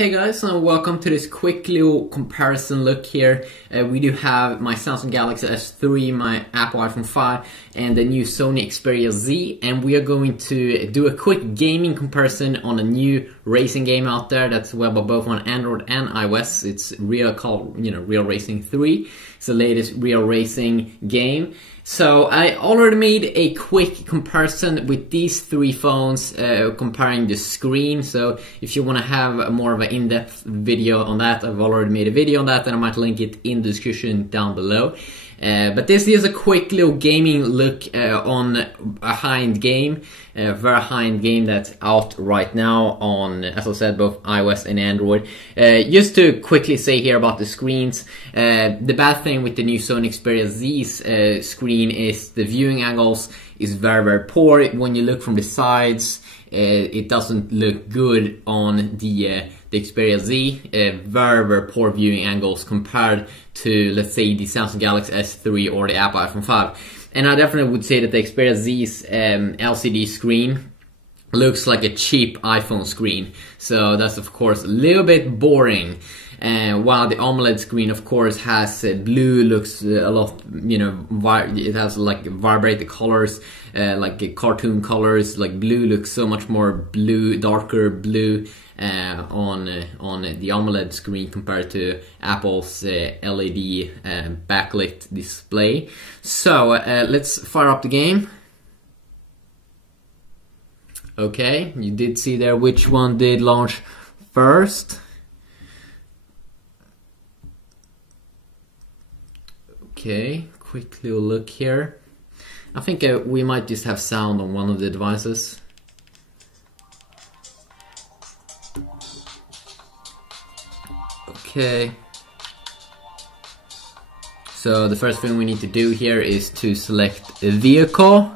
Hey guys, and welcome to this quick little comparison look here. We do have my Samsung Galaxy S3, my Apple iPhone 5, and the new Sony Xperia Z, and we are going to do a quick gaming comparison on a new racing game out there that's available both on Android and iOS. It's Real Racing 3. It's the latest Real Racing game. So I already made a quick comparison with these three phones, comparing the screen. So if you want to have more of an in-depth video on that, I've already made a video on that, and I might link it in the description down below. But this is a quick little gaming look on a high-end game, a very high-end game that's out right now on, as I said, both iOS and Android. Just to quickly say here about the screens, the bad thing with the new Sony Xperia Z's screen is the viewing angles is very, very poor. When you look from the sides, it doesn't look good on the Xperia Z. Very, very poor viewing angles compared to, let's say, the Samsung Galaxy S3 or the Apple iPhone 5. And I definitely would say that the Xperia Z's LCD screen looks like a cheap iPhone screen. So that's of course a little bit boring. While the AMOLED screen, of course, has blue, looks a lot, it has like vibrated colors, like cartoon colors. Like blue looks so much more blue, darker blue on the AMOLED screen compared to Apple's LED backlit display. So let's fire up the game. Okay, you did see there which one did launch first. Okay, quick little look here. I think we might just have sound on one of the devices. Okay. So the first thing we need to do here is to select a vehicle.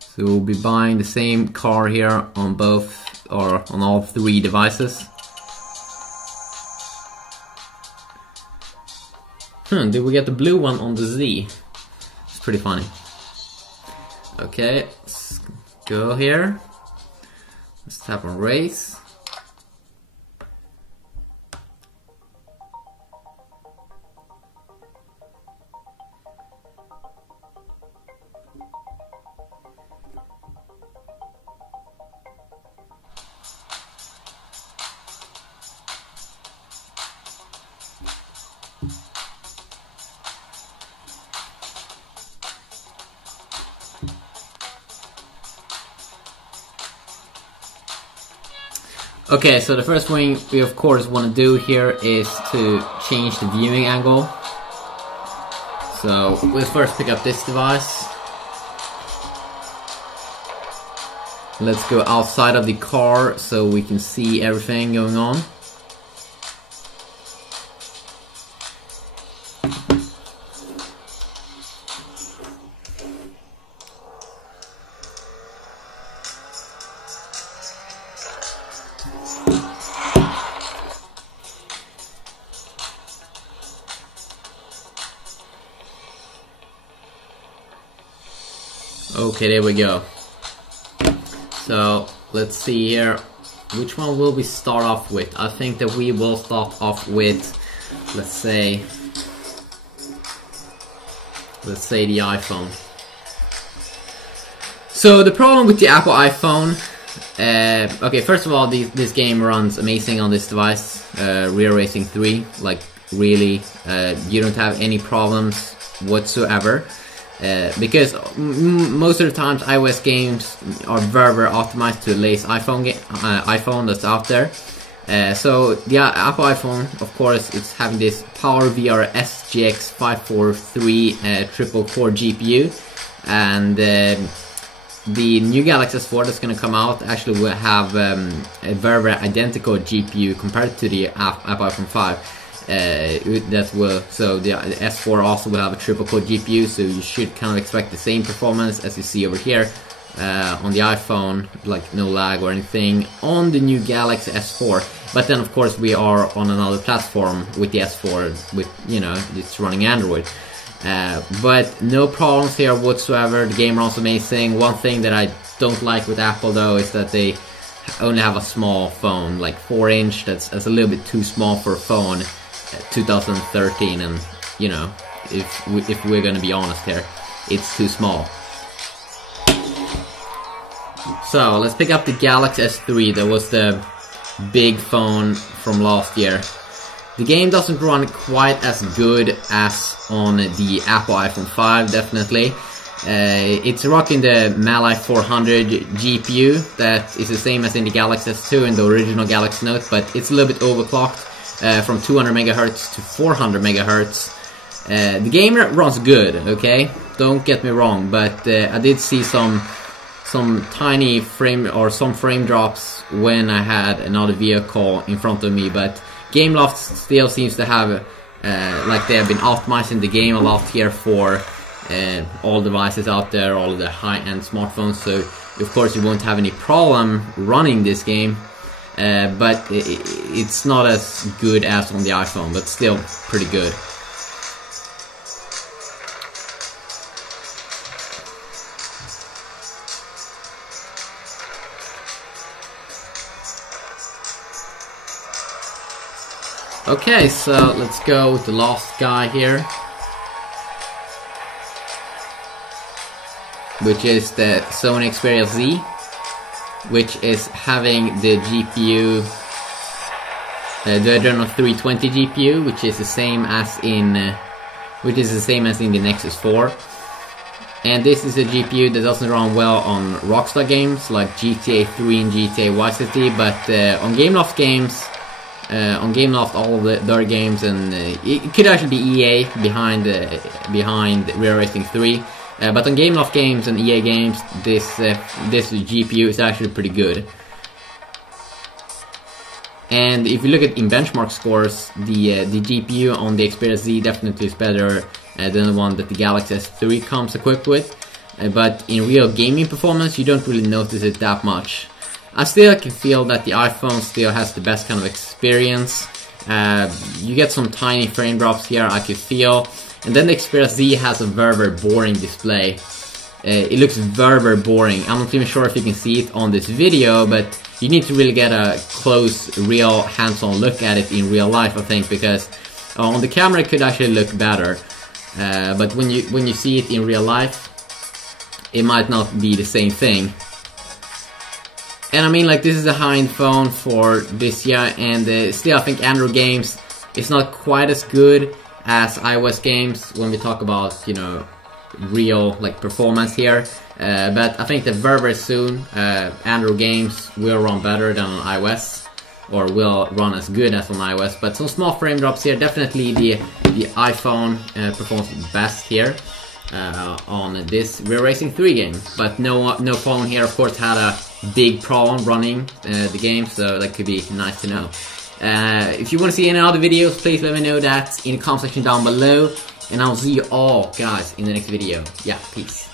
So we'll be buying the same car here on both, or on all three devices. Did we get the blue one on the Z? It's pretty funny. Okay, let's go here. Let's tap on race. Okay, so the first thing we of course want to do here is to change the viewing angle. So we'll first pick up this device. Let's go outside of the car so we can see everything going on. Okay, there we go. So let's see here, which one will we start off with? I think that we will start off with, let's say the iPhone. So the problem with the Apple iPhone, okay, first of all, this game runs amazing on this device, Real Racing 3. Like really, you don't have any problems whatsoever. Because most of the times iOS games are very, very optimized to the latest iPhone that's out there. So the Apple iPhone, of course, it's having this PowerVR SGX 543 triple core GPU, and the new Galaxy S4 that's going to come out actually will have a very, very identical GPU compared to the Apple iPhone 5. So the S4 also will have a triple core GPU, so you should kind of expect the same performance as you see over here on the iPhone, like no lag or anything on the new Galaxy S4. But then of course we are on another platform with the S4, with it's running Android. But no problems here whatsoever. The game runs amazing. One thing that I don't like with Apple though is that they only have a small phone, like 4-inch. That's a little bit too small for a phone, 2013, and you know, if we're gonna be honest here, it's too small. So let's pick up the Galaxy S3. That was the big phone from last year. The game doesn't run quite as good as on the Apple iPhone 5, definitely. It's rocking the Mali 400 GPU that is the same as in the Galaxy S2 and the original Galaxy Note, but it's a little bit overclocked from 200 MHz to 400 MHz. The game runs good, okay? Don't get me wrong, but I did see some tiny frame drops when I had another vehicle in front of me, but Gameloft still seems to have like they have been optimizing the game a lot here for all devices out there, all of the high-end smartphones, so of course you won't have any problem running this game, but it's not as good as on the iPhone, but still pretty good. Okay, so let's go with the last guy here, which is the Sony Xperia Z, which is having the GPU, the Adreno 320 GPU, which is the same as in the Nexus 4. And this is a GPU that doesn't run well on Rockstar games like GTA 3 and GTA Vice City, but on Gameloft games. On Gameloft, all of their games, and it could actually be EA behind Real Racing 3. But on Gameloft games and EA games, this GPU is actually pretty good. And if you look at in benchmark scores, the GPU on the Xperia Z definitely is better than the one that the Galaxy S3 comes equipped with. But in real gaming performance, you don't really notice it that much. I still can feel that the iPhone still has the best kind of experience. You get some tiny frame drops here, I can feel. And then the Xperia Z has a very boring display. It looks very boring. I'm not even sure if you can see it on this video, but you need to really get a close, real, hands-on look at it in real life, I think, because on the camera it could actually look better. But when you see it in real life, it might not be the same thing. And I mean, like, this is a high-end phone for this year, and still I think Android games is not quite as good as iOS games when we talk about, you know, real, like, performance here. But I think that very soon Android games will run better than on iOS, or will run as good as on iOS. But some small frame drops here. Definitely the iPhone performs best here on this Real Racing 3 game. But no phone here, of course, had a big problem running the game, so that could be nice to know. If you want to see any other videos, please let me know that in the comment section down below, and I'll see you all guys in the next video. Yeah, peace.